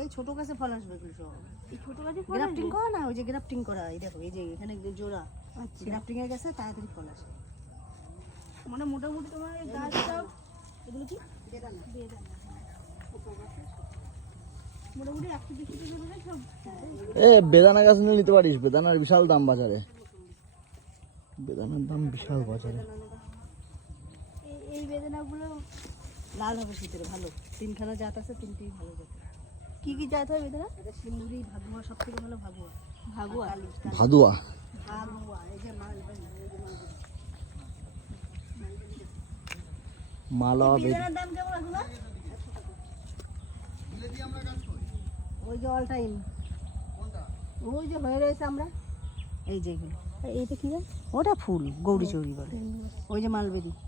এই ছোট গাছে ফল আসবে এগুলো সব। এই ছোট গাছে গ্রাফটিং করা না, ওই যে গ্রাফটিং করা, এই দেখো এই যে এখানে জোড়া গ্রাফটিং এর গাছে তাড়াতাড়ি ফল আসে। মানে মোটামুটি তোমার এই গাছটাও এগুলো কি বেদানা, মোটামুটি 100-200 টাকা সব। বেদানা গাছ নিতে পারিস, বেদানার বিশাল দাম বাজারে, বেদানার দাম বিশাল বাজারে। এই বেদানাগুলো লাল হবে শীতের, ভালো 3খানা জাত আছে, 3টেই ভালো জাত। কি কি জাত হয় বেদানা? এটা সিন্দুরি, ভাদুয়া, সব থেকে ভালো ভাদুয়া। ভাদুয়া ভাদুয়া ভাদুয়া এই যে মালা। বেদানার দাম কেমন আছে না? ওই যে অল টাইম ওই যে হয়ে রয়েছে আমরা এই যেগুলো, এইটা কি? ওটা ফুল গৌরী চৌরি বলে, ওই যে মালবেরি।